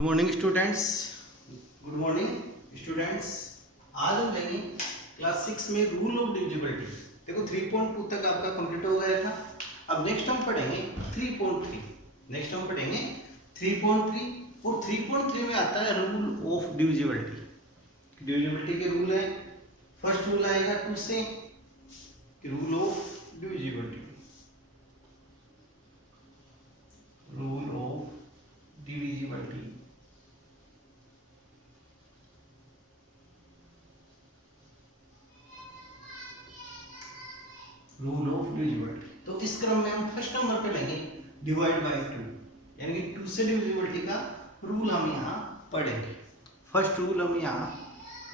Good morning students. Good morning students. आज हम लेंगे क्लास 6 में रूल ऑफ डिविजिबिलिटी। देखो 3.2 तक आपका कंप्लीट हो गया था। अब नेक्स्ट हम पढ़ेंगे 3.3। नेक्स्ट हम पढ़ेंगे 3.3 और 3.3 में आता है रूल ऑफ डिविजिबिलिटी। डिविजिबिलिटी के रूल है। फर्स्ट रूल आएगा 2 से, rule of divisibility. Rule of divisibility rule of divisibility. तो इस क्रम में हम फर्स्ट नंबर पे लेंगे डिवाइड बाय 2, यानी कि 2 से डिविजिबिलिटी का रूल हम यहाँ पढ़ेंगे। फर्स्ट रूल हम यहाँ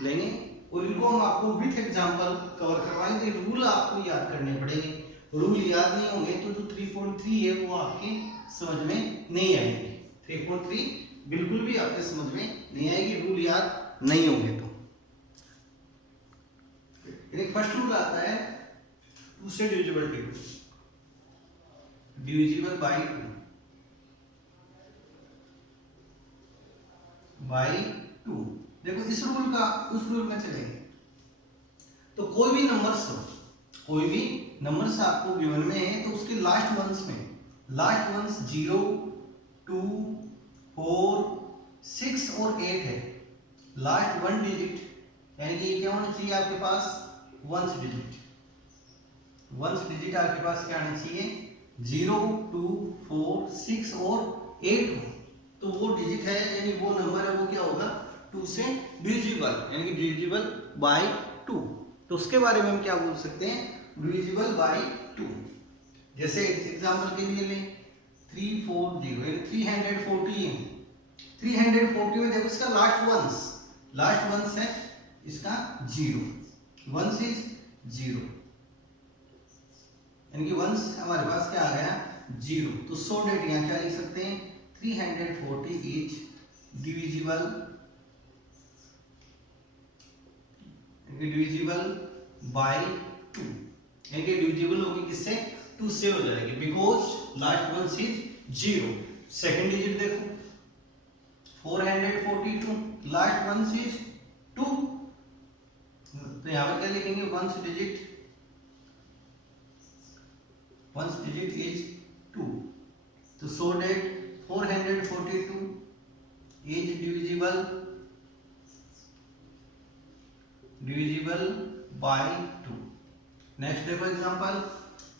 लेंगे और इनको हम आपको विथ एग्जांपल कवर करवाएंगे। रूल आपको याद करने पड़ेंगे। रूल याद नहीं होंगे तो जो 3.3 है वो आपके समझ में नहीं आएगी। 3.3 बिल्कुल भी आपके समझ में नहीं आएगी, रूल याद नहीं होंगे तो। फर्स्ट रूल आता है 2 से डिविजिबल बाय 2। देखो इस रूल का उस रूल में चलेंगे तो कोई भी नंबर्स आपको गिवन में है तो उसके लास्ट वंस 0, 2, 4, 6 और 8 है। लास्ट वन डिजिट यानी कि क्या होना चाहिए आपके पास वंस डिजिट आपके पास क्या आना चाहिए 0, 2, 4, 6 और 8 हो। तो वो डिजिट है यानी वो नंबर है वो क्या होगा 2 से डिविजिबल, यानी कि डिविजिबल बाय 2। तो उसके बारे में हम क्या बोल सकते हैं डिविजिबल बाय 2। जैसे एग्जांपल के लिए लें 340 यानी 340 है। 340 में देखो इसका लास्ट वंस है इसका 0, वंस इज 0 यानी कि वंस हमारे पास क्या आ गया 0। तो 100 डेट यहाँ क्या लिख सकते हैं 340 इज डिविजिबल बाय 2, यानी कि डिविजिबल होगी किससे 2 से हो जाएगी because last once is 0। Second digit देखो 442 लास्ट वंस इज 2, तो यहाँ पर क्या लिखेंगे वंस डिजिट इज 2। तो so that 442 is divisible by 2। Next देखो एग्जांपल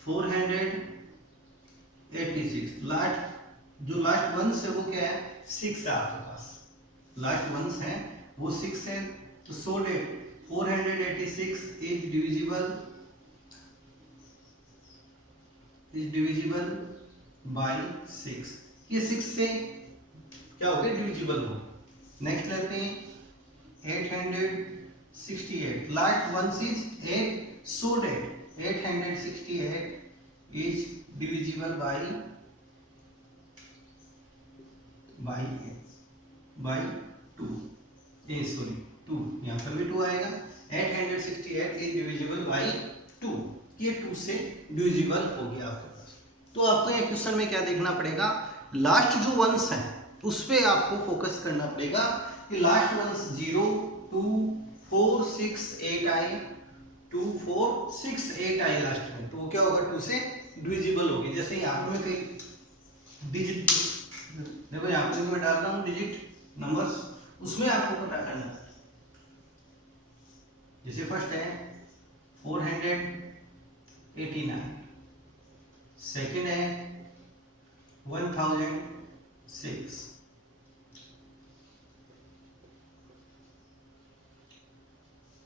486 लास्ट वंस है वो क्या है 6 है आपके पास। लास्ट वंस है वो 6 है। तो so date 486 is divisible bye 6। ये 6 से क्या हो गया डिविजिबल हो। नेक्स्ट लेते हैं 868 last once is 8, so that 868 is divisible by 2। Uh sorry 2, यहाँ पर भी 2 आएगा। 868 इज डिविजिबल बाय 2। ये 2 से डिविजिबल हो गया आपके पास। तो आपको ये क्वेश्चन में क्या देखना पड़ेगा लास्ट जो वंस है उस पे आपको फोकस करना पड़ेगा कि लास्ट वंस 0, 2, 4, 6, 8 आए 2, 4, 6, 8 आए लास्ट में, तो वो क्या होगा 2 से डिविजिबल होगी। जैसे यहाँ पर मैं कई डिजिट देखो यहाँ पर मैं डाल रहा हूँ डिजिट नंबर्स, उसमें आपको पता करना है। जैसे फर्स्ट है 489, सेकेंड है 1006,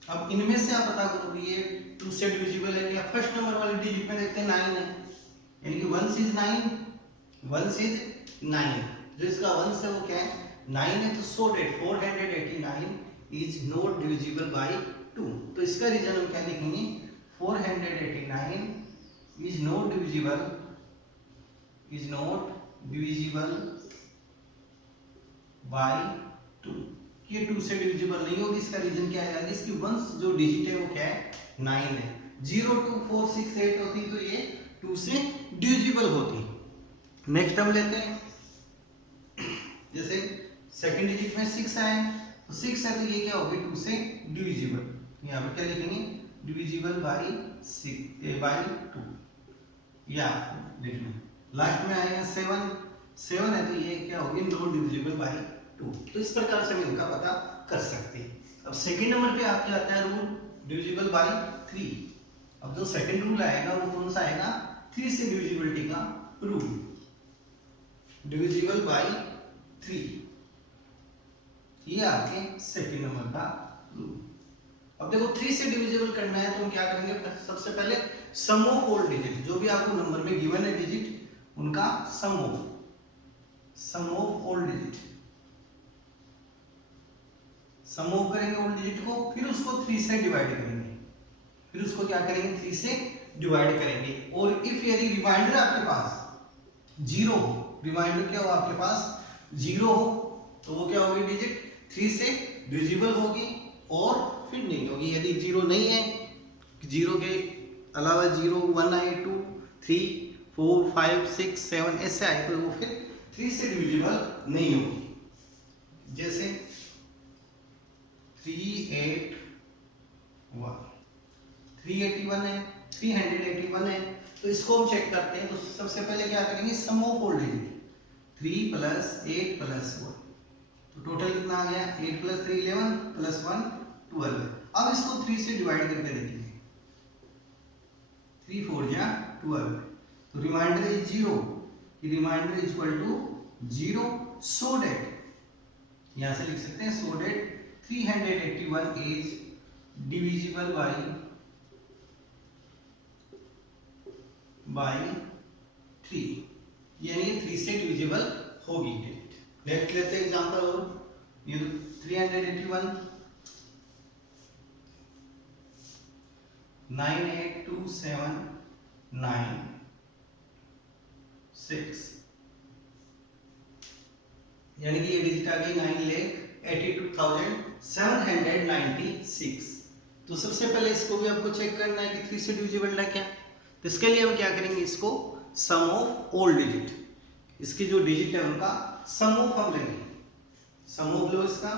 अब इनमें से आप पता करो कि ये 2 से डिविजिबल है क्या। फर्स्ट नंबर वाले डिजिट में देखते हैं 9 है, यानी कि वंस इज 9। जो इसका वंस है वो क्या है 9 है। तो so that 489 is not divisible by 2। तो इसका रीजन हम क्या लिखेंगे 489 इज नॉट डिविजिबल बाय 2। ये 2 से डिविजिबल नहीं होगी। इसका रीजन क्या है इसकी वंस जो डिजिट है वो क्या है 9 है। 0, 2, 4, 6, 8 होती तो ये 2 से डिविजिबल होती। नेक्स्ट हम लेते हैं जैसे सेकंड डिजिट में 6 आए, तो 6 है तो ये क्या होगी 2 से डिविजिबल। यहाँ पे क्या लिखेंगे डिविजिबल बाई 2, ये आपको लिखना है। लास्ट में आएगा 7 है तो ये क्या होगी नॉट डिविजिबल बाई 2। तो इस प्रकार से हम इनका पता कर सकते हैं। अब सेकंड नंबर पे आपके आता है रूल डिविजिबल बाई 3। अब जो सेकंड रूल आएगा वो कौन सा आएगा 3 से डिविजिबिलिटी का रूल, डिविजिबल बाई 3, ये आपके सेकंड नंबर का रूल। अब देखो 3 से डिविजिबल करना है तो हम क्या करेंगे, सबसे पहले सम ऑफ ऑल डिजिट, जो भी आपको नंबर में गिवन है डिजिट उनका sum of all digit, sum of करेंगे ऑल डिजिट को, फिर उसको 3 से डिवाइड करेंगे, फिर उसको क्या करेंगे 3 से डिवाइड करेंगे। और इफ यदि रिमाइंडर आपके पास 0 हो, रिमाइंडर क्या हो आपके पास 0 हो, तो वो क्या होगी डिजिट 3 से डिविजिबल होगी और फिर नहीं होगी। यदि 0 नहीं है, 0 के अलावा 0 1 आए 2 3 4 5 6 7 ऐसे आए तो वो फिर 3 से डिविजिबल नहीं होगी। जैसे 381 है, 381 है, तो इसको हम चेक करते हैं। तो सबसे पहले क्या करेंगे सम ऑफ ऑल डिजिट, 3 + 8 + 1, तो टोटल कितना आ गया 8 + 3 11 + 1 12। अब इसको 3 से डिवाइड करके देखेंगे, 3 4 जा 12, तो reminder is 0, reminder is equal to 0, so that यहां से लिख सकते हैं so that 381 is divisible by 3, यानी 3 से डिविजिबल होगी डिजिट। नेक्स्ट लेते हैं एग्जांपल और ये 381 98279 6, यानी कि ये डिजिट आ गई 9,82,796। तो सबसे पहले इसको भी आपको चेक करना है कि 3 से डिविजिबल है क्या। तो इसके लिए हम क्या करेंगे, इसको सम ऑफ ऑल डिजिट, इसकी जो डिजिट है उनका सम ऑफ हम लेंगे, सम ऑफ लो इसका,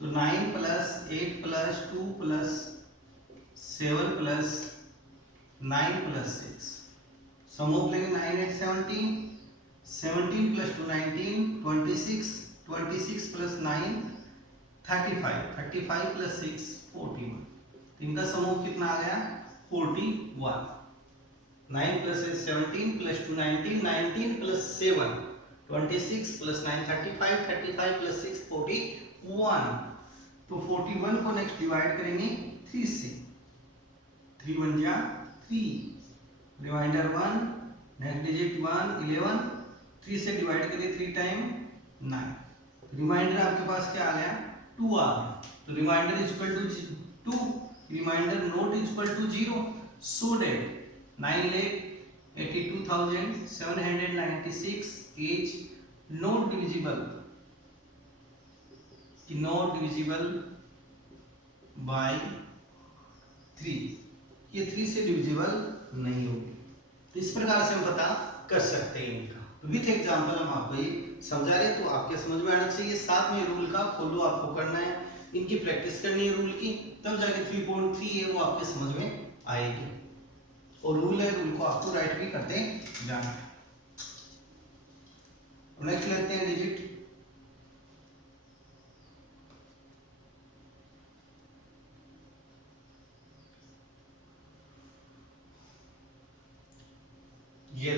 तो 9 + 8 + 2 + 7 + 9 + 6, सम ऑफ लेंगे 9 8 17, 17 + 2 19, 26, 26 + 9 35, 35 + 6 41, तो इनका सम ऑफ कितना आ गया 41। 9 + 8 17 + 2 19, 19 + 7 26 + 9 35, 35 + 6 41, तो 41 को नेक्स्ट डिवाइड करेंगे 3 से, 3 1 जा 3, रिमाइंडर 1, नेक्स्ट डिजिट 1 11, 3 से डिवाइड करिए 3 टाइम 9, रिमाइंडर आपके पास क्या आ गया 2 आ गया, तो reminder is equal to 2, reminder not is equal to 0, so that 9,82,796 is not divisible by 3, ये 3 से डिविजिबल नहीं होगी। तो इस प्रकार से हम पता कर सकते हैं इनका। तो विथ एग्जांपल हम आपको ये समझा रहे, तो आपके समझ में आना चाहिए। साथ में रूल का फॉलो आपको करना है, इनकी प्रैक्टिस करनी है रूल की, तब जाके 3.3 है वो आपके समझ में आएगी। और रूल है, रूल को आपको राइट भी करते जाना है। नेक्स्ट लेते हैं डिजिट, ये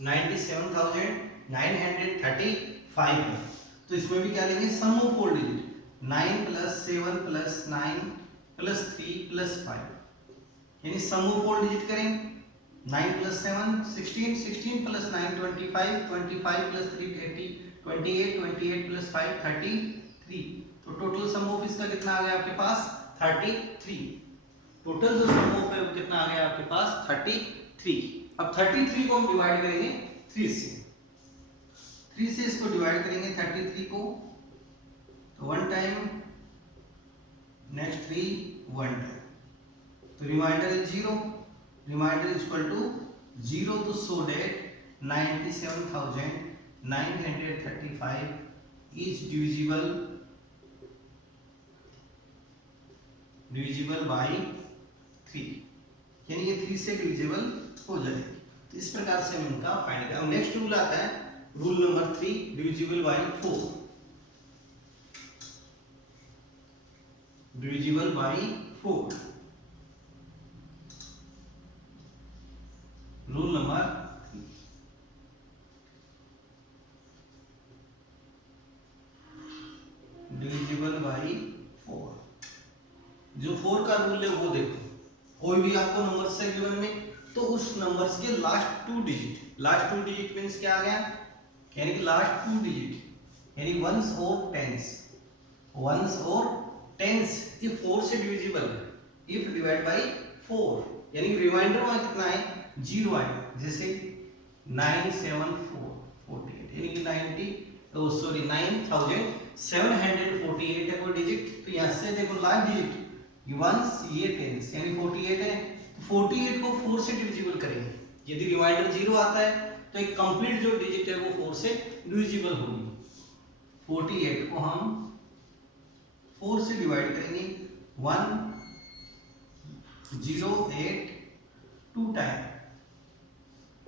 97,935 है, तो इसमें भी क्या लेंगे सम ऑफ ऑल डिजिट, 9 + 7 + 9 + 3 + 5, यानी सम ऑफ ऑल डिजिट करेंगे 9 + 7 16, 16 + 9 25, 25 + 3 80, 28, 28 + 5 33, तो टोटल सम ऑफ इसका कितना आ गया आपके पास 33। टोटल जो सम ऑफ है वो कितना आ गया आपके पास 33। अब 33 को हम डिवाइड करेंगे 3 से, 3 से इसको डिवाइड करेंगे 33 को, तो 1 टाइम, नेक्स्ट 3 1 टाइम, तो reminder is 0, reminder is equal to 0, तो so that 97,935 935 is divisible by 3, यानी ये 3 से डिविजिबल हो जाएगी। तो इस प्रकार से हम इनका फाइंड करें। अब नेक्स्ट रूल आता है rule number 3, divisible by 4, divisible by 4। Rule number 3, divisible by 4। जो 4 का रूल है वो देखो, कोई भी आपको नंबर से गिवन में, तो उस नंबर्स के last 2 digit, last 2 digit means क्या आ गया, यानी कि लास्ट 2 डिजिट, यानी वंस और टेंस, वंस और टेंस ये 4 से डिविजिबल है इफ डिवाइड बाय 4, यानी रिमाइंडर में कितना है 0 आए, जैसे 97448, यानी कि 9748 है कोई डिजिट, तो यहां से देखो लास्ट डिजिट वंस ये टेंस यानी 48 है, तो 48 को 4 से डिविजिबल करेंगे। यदि रिमाइंडर 0 आता है तो एक कंप्लीट जो डिजिट है वो 4 से डिविजिबल होगी। 48 को हम 4 से डिवाइड करेंगे 1082 टाइम,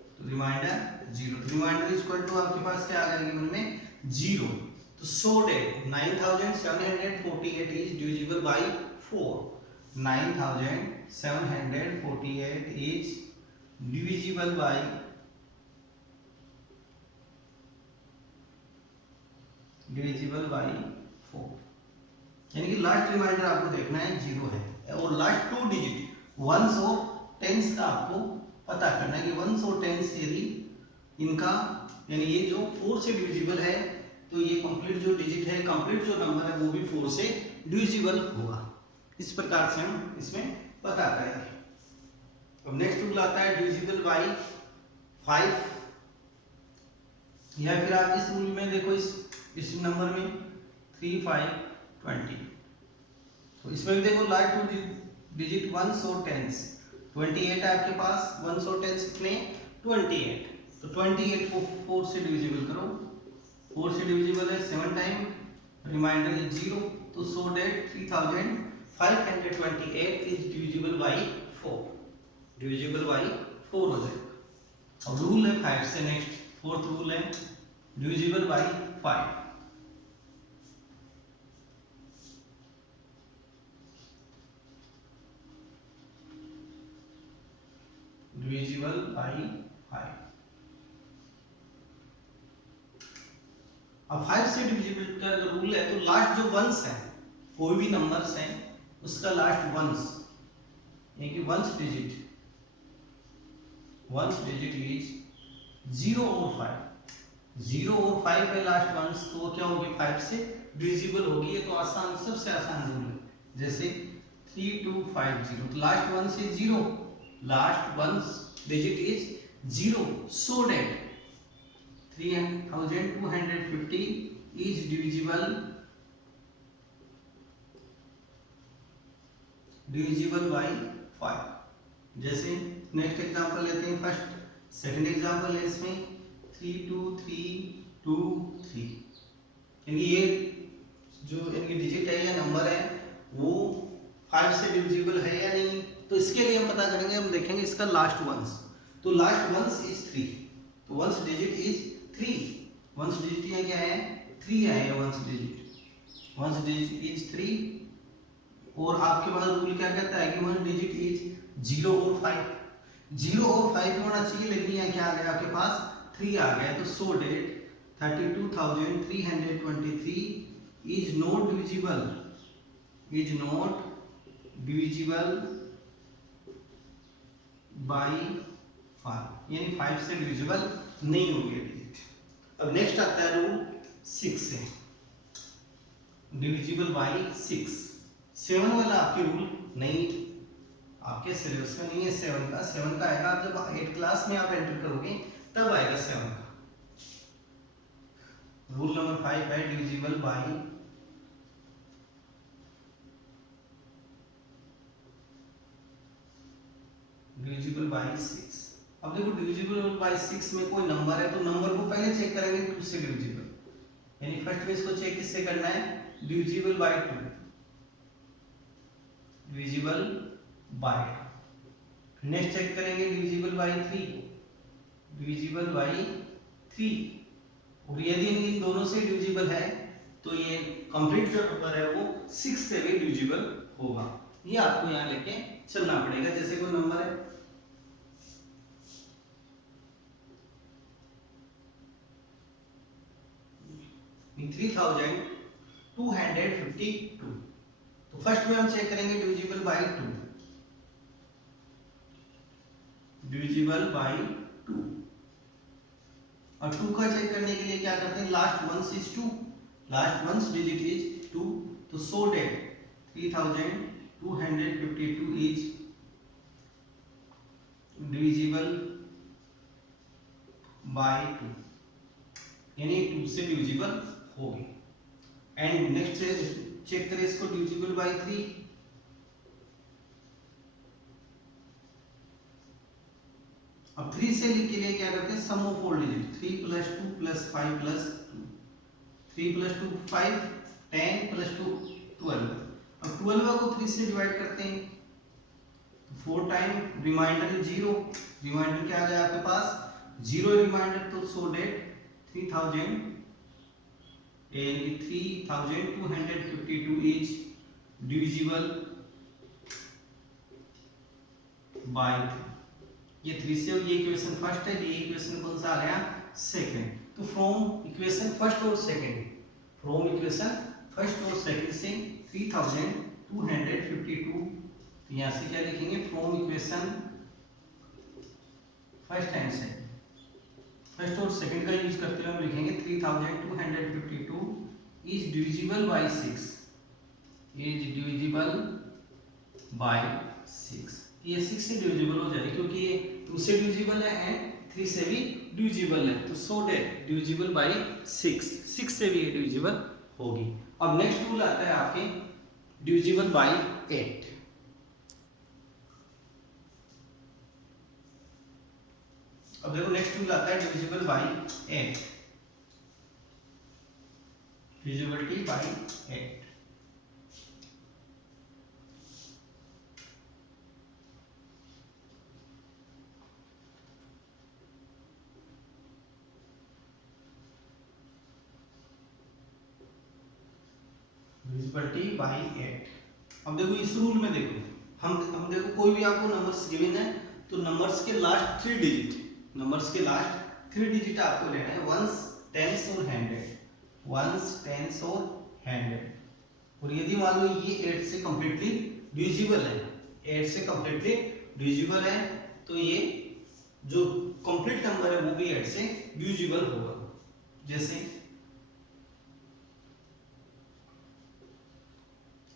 तो रिमाइंडर 0, तो रिमाइंडर इक्वल टू आपके पास क्या आ जाएगी मन में 0। तो so that 9748 is divisible by 4, 9748 is divisible by 4, यानी कि लास्ट रिमाइंडर आपको देखना है 0 है, और लास्ट 2 डिजिट वंस और टेंस का आपको पता करना है कि वंस और टेंस यदि इनका, यानी ये जो 4 से डिविजिबल है तो ये कंप्लीट जो डिजिट है, कंप्लीट जो नंबर है वो भी 4 से डिविजिबल होगा। इस प्रकार से हम इसमें पता करेंगे। अब नेक्स्ट रूल आता है डिविजिबल बाय 5, या फिर आप इस रूल में देखो, इस नंबर में 3 5 20, तो इसमें भी देखो लास्ट 2 डिजिट वंस और टेंस, 28 है आपके पास, वंस और टेंस कितने 28, तो 28 को 4 से डिविजिबल करो, 4 से डिविजिबल है 7 टाइम, रिमाइंडर इज 0, तो so that 3528 is divisible by 4, divisible by 4 हो जाएगा। अब रूल है 5 से, नेक्स्ट फोर्थ रूल है डिविजिबल बाय 5, डिविजिबल बाय 5। अब 5 से डिविजिबल का रूल है, तो लास्ट जो वंस है, कोई भी नंबर्स है उसका लास्ट वंस, यानी कि वंस डिजिट इज 0 और 5, 0 और 5 है लास्ट वंस, तो वो क्या होगी 5 से डिविजिबल होगी। ये तो आसान, सबसे आसान रूल है। जैसे 3250, तो last once is 0, last once digit is 0, so that 3250 is divisible by 5। जैसे नेक्स्ट एग्जांपल लेते हैं, फर्स्ट सेकंड एग्जांपल है इसमें 32323, यानी ये जो इनकी डिजिट है या नंबर है वो 5 से डिविजिबल है या नहीं, तो इसके लिए हम पता करेंगे, हम देखेंगे इसका लास्ट वंस, तो लास्ट वंस इज 3, तो once digit is 3, ones digit ये क्या है 3 आएगा, वंस डिजिट इज 3, और आपके पास रूल क्या कहता है कि वंस डिजिट इज 0 और 5, 0 और 5 होना चाहिए, लेकिन यहाँ क्या आ गया आपके पास 3 आ गया, तो so that 32323 is not divisible by 5, यानी 5 से डिविजिबल नहीं होगी डिजिट। अब नेक्स्ट आता है रूल 6 से, डिविजिबल बाय 6। 7 वाला आपके रूल नहीं, आपके सिलेबस में नहीं है 7 का आएगा आप जब 8 क्लास में आप एंटर करोगे तब आएगा 7 का। रूल नंबर 5 है डिविजिबल बाय 6। अब देखो डिविजिबल बाय 6 में कोई नंबर है तो नंबर को पहले चेक करेंगे 2 से डिविजिबल, यानी फर्स्ट में इसको चेक किससे करना है, divisible by 2, divisible by. Next check करेंगे डिविजिबल बाय 3, डिविजिबल बाय 3, और यदि इन दोनों से डिविजिबल है तो ये कंप्लीट जो नंबर है वो 6 से भी डिविजिबल होगा। ये आपको यहाँ लेके चलना पड़ेगा। जैसे कोई नंबर है 3252, तो फर्स्ट में हम चेक करेंगे डिविजिबल बाय 2, डिविजिबल बाय 2, और 2 का चेक करने के लिए क्या करते हैं, last once is 2, last once digit is 2, तो so date 3252 is divisible by 2, यानी 2 से डिविजिबल होगी। एंड नेक्स्ट चेक करें इसको डिविजिबल बाय 3, अब 3 से के लिए क्या करते हैं, सम ऑफ ऑल डिजिट, 3 + 2 + 5 + 2, 3 + 2 5, 10 + 2 12, अब 12 को 3 से डिवाइड करते हैं तो 4 टाइम रिमाइंडर 0, रिमाइंडर क्या आ गया आपके पास 0 रिमाइंडर, तो so date 3252 is divisible by 3। ये 3 से ये इक्वेशन फर्स्ट है, ये इक्वेशन कौन सा आ गया, सेकंड। तो फ्रॉम इक्वेशन फर्स्ट और सेकंड, फ्रॉम इक्वेशन फर्स्ट और सेकंड से 3252, तो यहाँ से क्या लिखेंगे, from equation first and second, first और सेकंड का यूज करते हुए हम लिखेंगे 3252 is divisible bye 6, is divisible bye 6। ये 6 से डिविजिबल हो जाएगी क्योंकि ये 2 से डिविजिबल है एंड 3 से भी डिविजिबल है, तो सो डेट डिविजिबल बाय 6 से भी ये डिविजिबल होगी। अब नेक्स्ट रूल आता है आपके डिविजिबल बाय 8। अब देखो नेक्स्ट रूल आता है divisible bye 8, divisibility bye 8। Divisibility bye 8। अब देखो इस रूल में देखो हम देखो कोई भी आपको नंबर्स गिवन है तो नंबर्स के लास्ट 3 डिजिट, नंबर्स के लास्ट 3 डिजिट आपको लेना है, वंस, टेंस और 100, वंस, टेंस और 100। और यदि मान लो ये 8 से कंप्लीटली डिविजिबल है, 8 से कंप्लीटली डिविजिबल है, तो ये जो कंप्लीट नंबर है वो भी 8 से डिविजिबल होगा। जैसे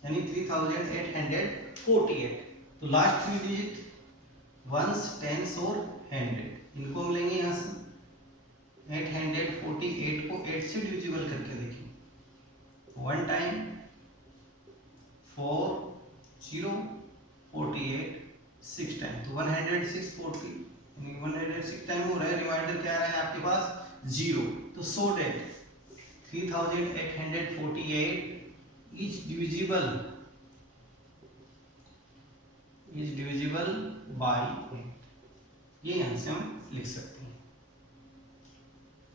यानी 3848, तो लास्ट 3 डिजिट वंस, टेंस और 100, इनको हम लेंगे यहाँ से 848 को 8 से डिविजिबल करके देखिए, 1 टाइम 4 0 48 6 टाइम, तो 106 40, यानी 106 टाइम हो रहा है। रिमाइंडर क्या आ रहा है आपके पास 0, तो so date 3848 is divisible bye 8, ये यहां से हम लिख सकते हैं।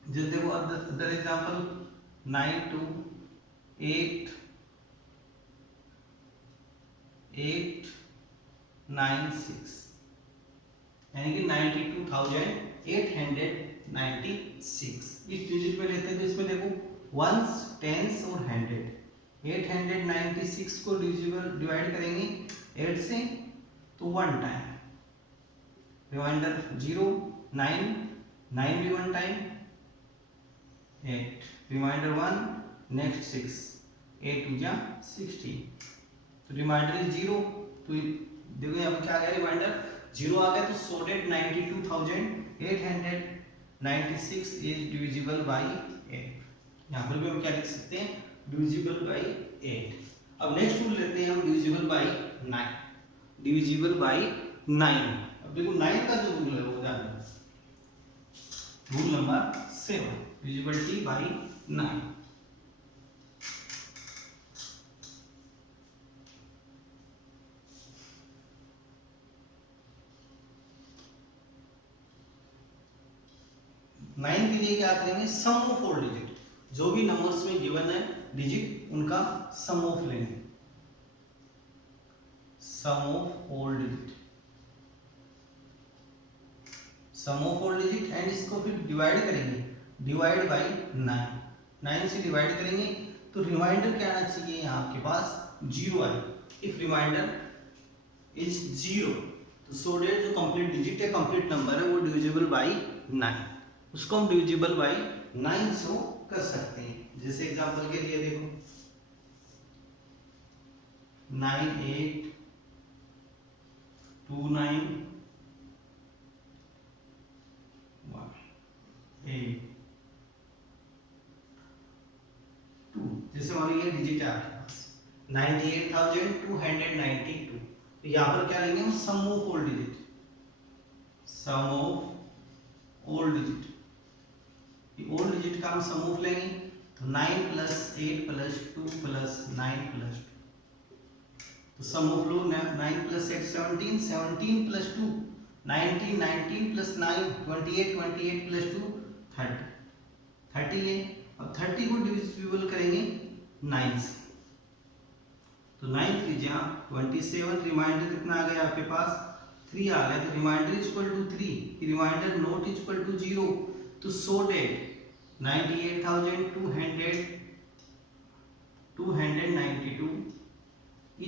जैसे देखो अदर एग्जांपल 92896, यानी कि 92,896 इस डिजिट में लेते हैं। तो इसमें देखो वंस, टेंस और 100, 896 को डिवाइड करेंगे 8 से तो 1 टाइम, रिमाइंडर 0 9 9 भी 1 टाइम, 8 रिमाइंडर 1, नेक्स्ट 6 8 2 जा 16, तो रिमाइंडर इज 0, तो देखो यहाँ पे क्या आ गया, रिमाइंडर 0 आ गया, तो so date 92,896 is divisible bye 8। यहाँ पर भी हम क्या लिख सकते हैं, डिविजिबल बाय 8। अब नेक्स्ट रूल लेते हैं हम डिविजिबल बाय 9, डिविजिबल बाय 9। अब देखो 9 का जो रूल है वो ध्यान रखो, rule number 7, divisibility by 9। Nine के लिए क्या करेंगे, सम ऑफ 4 डिजिट, जो भी नंबर्स में गिवन है डिजिट उनका सम ऑफ लेंगे, sum of all digit, sum of all digit and इसको फिर डिवाइड करेंगे, डिवाइड बाई 9, 9 से डिवाइड करेंगे तो रिमाइंडर क्या आना चाहिए आपके पास, 0 आए। इफ रिमाइंडर इज 0 तो सो डेट जो कंप्लीट डिजिट है, कंप्लीट नंबर है, वो डिविजिबल बाई 9, उसको हम डिविजिबल बाई 9 शो कर सकते हैं। जैसे एग्जांपल के लिए देखो 9 8 2 9 1 8 2, जैसे मान लीजिए डिजिट है आपके पास 98,292, तो यहाँ पर क्या लेंगे हम, sum of all digit, sum of all digit, all digit का हम सम ऑफ लेंगे तो 9 प्लस 8 प्लस 2 प्लस 9 प्लस 2, तो सम ऑफ लो 9 प्लस 8 17, 17 प्लस 2 19, 19 प्लस 9 28, 28 प्लस 2 30, 30 है। अब 30 को डिविजिबल करेंगे 9 से, तो 9 कीजिए 27, रिमाइंडर कितना आ गया आपके पास, 3 आ गया, तो reminder is equal to 3, reminder not is equal to 0, तो so that 98,292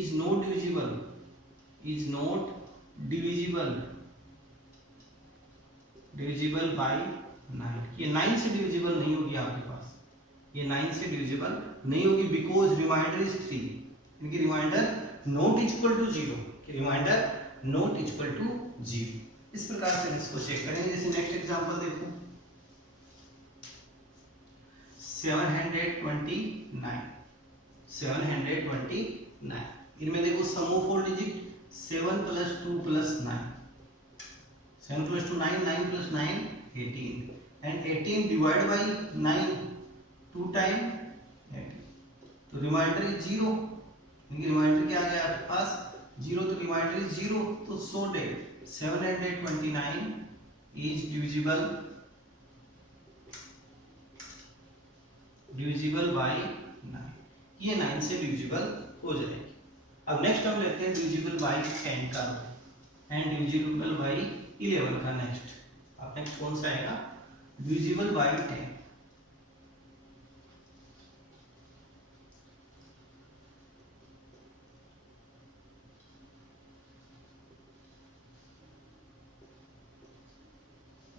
is not divisible, is not divisible by 9, ये 9 से डिविजिबल नहीं होगी आपके पास, ये 9 से डिविजिबल नहीं होगी, बिकॉज रिमाइंडर इज 3, इनकी reminder not equal to 0, reminder not equal to 0। इस प्रकार से इसको चेक करेंगे। जैसे नेक्स्ट एग्जांपल देखो 729, इनमें देखो sum of all digit 7 plus 2 plus 9, 7 plus 2 9, 9 plus 9 18, and 18 divide by 9 2 time 18, तो रिमाइंडर इज 0, इनकी रिमाइंडर क्या आ गया आपके पास 0, तो रिमाइंडर इज 0, तो so date 729 is divisible by 9, ये 9 से डिविजिबल हो जाएगी। अब नेक्स्ट हम लेते हैं डिविजिबल बाई 10 का एंड डिविजिबल बाई 11 का। नेक्स्ट अब नेक्स्ट कौन सा आएगा, डिविजिबल बाई 10,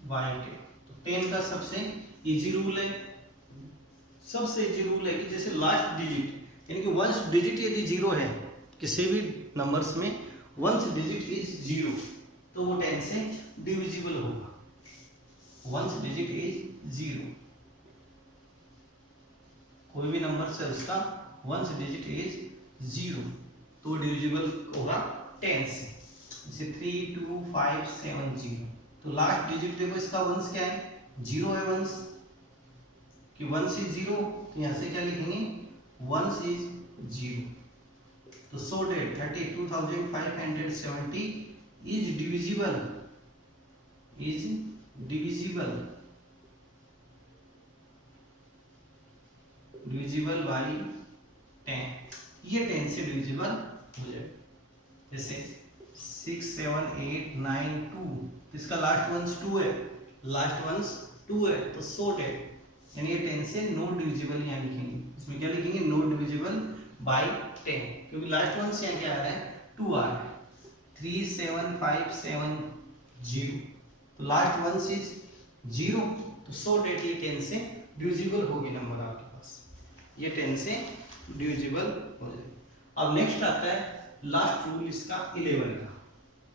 बाई 10, तो 10 का सबसे इजी रूल है, सबसे इजी रूल है कि जैसे लास्ट डिजिट यानी कि वंस डिजिट यदि 0 है किसी भी नंबर्स में, वंस डिजिट इज 0 तो वो 10 से डिविजिबल होगा, वंस डिजिट इज 0, कोई भी नंबर से उसका वंस डिजिट इज 0 तो डिविजिबल होगा 10 से। जैसे 3 2 5 7 0, तो लास्ट डिजिट देखो इसका वंस क्या है, 0 है वंस, कि वंस इज 0, तो यहाँ से क्या लिखेंगे, वंस इज 0, तो so date 32,570 is divisible by 10, ये 10 से डिविजिबल हो जाए। जैसे 6 7 8 9 2, इसका लास्ट वंस 2 है, तो सो डेट यानी ये 10 से नॉट डिविजिबल यहाँ लिखेंगे, इसमें क्या लिखेंगे, नॉट डिविजिबल बाई 10, क्योंकि लास्ट वंस यहाँ क्या आ रहा है, 2 आ रहा है, 3 7 5 7 0, तो लास्ट वंस इज 0, तो सो डेट ये 10 से डिविजिबल होगी नंबर आपके पास, ये 10 से डिविजिबल हो जाएगा। अब नेक्स्ट आता है लास्ट रूल इसका 11 का,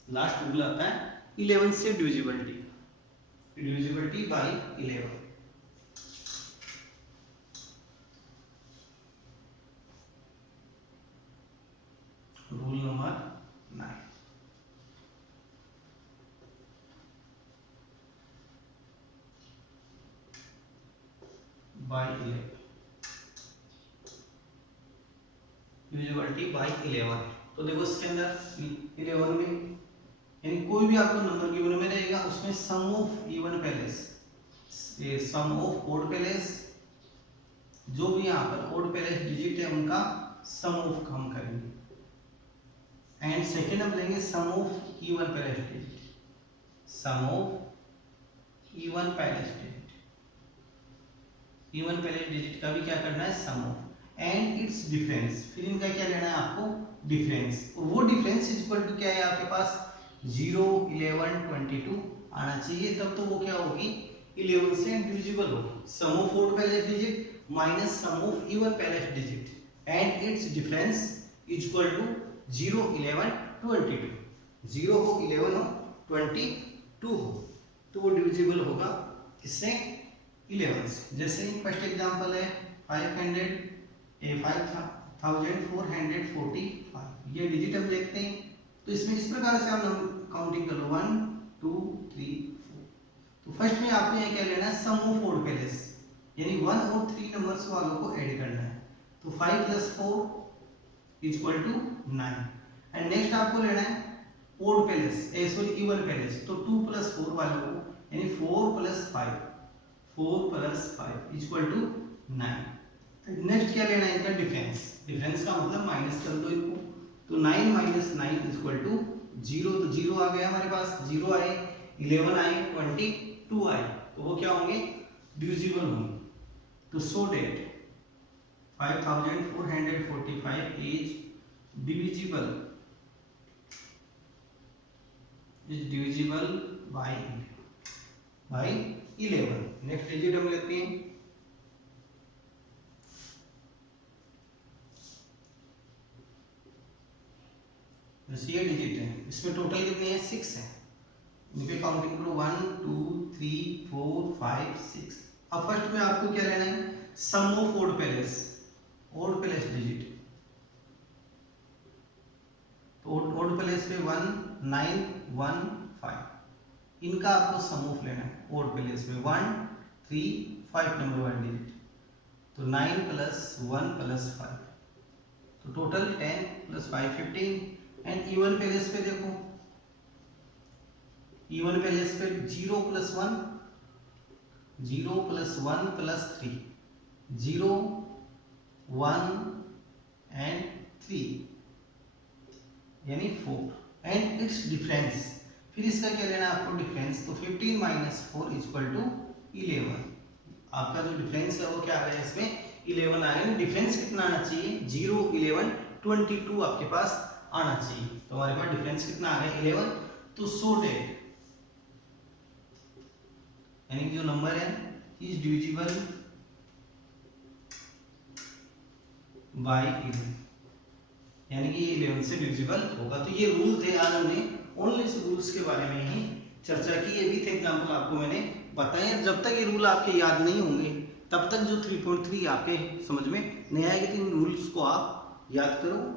लास्ट रूल आता है 11 से divisibility by 11, rule number 9। By 11, divisibility by 11। तो देखो इसके अंदर 11 में यानी कोई भी आपको नंबर गिवन में रहेगा उसमें sum of even place, sum of odd place, जो भी यहाँ पर ओड पैलेस डिजिट है उनका सम ऑफ हम करेंगे। एंड सेकेंड हम लेंगे sum of even place digit, sum of even place digit, even place digit का भी क्या करना है sum of, and its difference, फिर इनका क्या लेना है आपको डिफरेंस, और वो डिफरेंस इज इक्वल टू क्या है आपके पास 0, 11, 22 आना चाहिए, तब तो वो क्या होगी 11 से डिविजिबल होगी। Sum of odd place digit minus sum of even place digit and its difference is equal to 0, 11, 22, 0 हो 11 हो 22 हो, तो वो डिविजिबल होगा किससे 11 से। जैसे फर्स्ट एग्जांपल है 5445, ये डिजिट हम देखते हैं, तो इसमें इस प्रकार से हम काउंटिंग कर लो 1 2 3 4। तो फर्स्ट में आपको ये क्या लेना है सम ऑफ ओड पैलेस, यानी 1 और 3 नंबर्स वालों को ऐड करना है, तो 5 + 4 is equal to 9। And next आपको लेना है ओड पैलेस, इवन पैलेस, तो 2 + 4 वालों को, यानी 4 + 5 इज इक्वल टू 9। नेक्स्ट क्या लेना है इनका डिफरेंस, डिफरेंस का मतलब माइनस कर दो इनको, तो 9 - 9 इज इक्वल टू 0, तो 0 आ गया हमारे पास, 0 आए 11 आए 22 आए, तो वो क्या होंगे डिविजिबल होंगे। तो so that 5445 is divisible by 11। Next digit हम लेते हैं, ये डिजिट है, इसमें टोटल कितने हैं 6 है, इन पे काउंटिंग करो 1 2 3 4 5 6। अब फर्स्ट में आपको क्या लेना है sum of odd place digit, तो ओड पैलेस पे 1 9 1 5, इनका आपको सम ऑफ लेना है ओड पैलेस पे 1 3 5 नंबर वाला डिजिट, तो 9 + 1 + 5, तो टोटल 10 + 5 15। एंड इवन पैलेस पे देखो, इवन पैलेस पे 0 + 1 + 3, 0 1 एंड 3 यानी 4, एंड इट्स डिफरेंस, फिर इसका क्या लेना है आपको डिफरेंस, तो 15 - 4 इज इक्वल टू 11। आपका जो डिफरेंस है वो क्या आ रहा है इसमें 11 आएगा, डिफरेंस कितना आना चाहिए 0 11 22 आपके पास आना चाहिए, तो हमारे पास डिफरेंस कितना आ गया 11। तो सो डेट यानी जो नंबर है इज डिविजिबल बाय 11, यानी कि 11 से डिविजिबल होगा। तो ये रूल थे, आज हमने ओनली इस रूल्स के बारे में ही चर्चा की, ये भी थे एग्जांपल आपको मैंने बताया। जब तक ये रूल आपके याद नहीं होंगे तब तक जो 3.3 आपके समझ में नहीं आएगा, इन रूल्स को आप याद करो।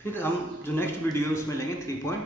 फिर हम जो नेक्स्ट वीडियो उसमें लेंगे 3.4।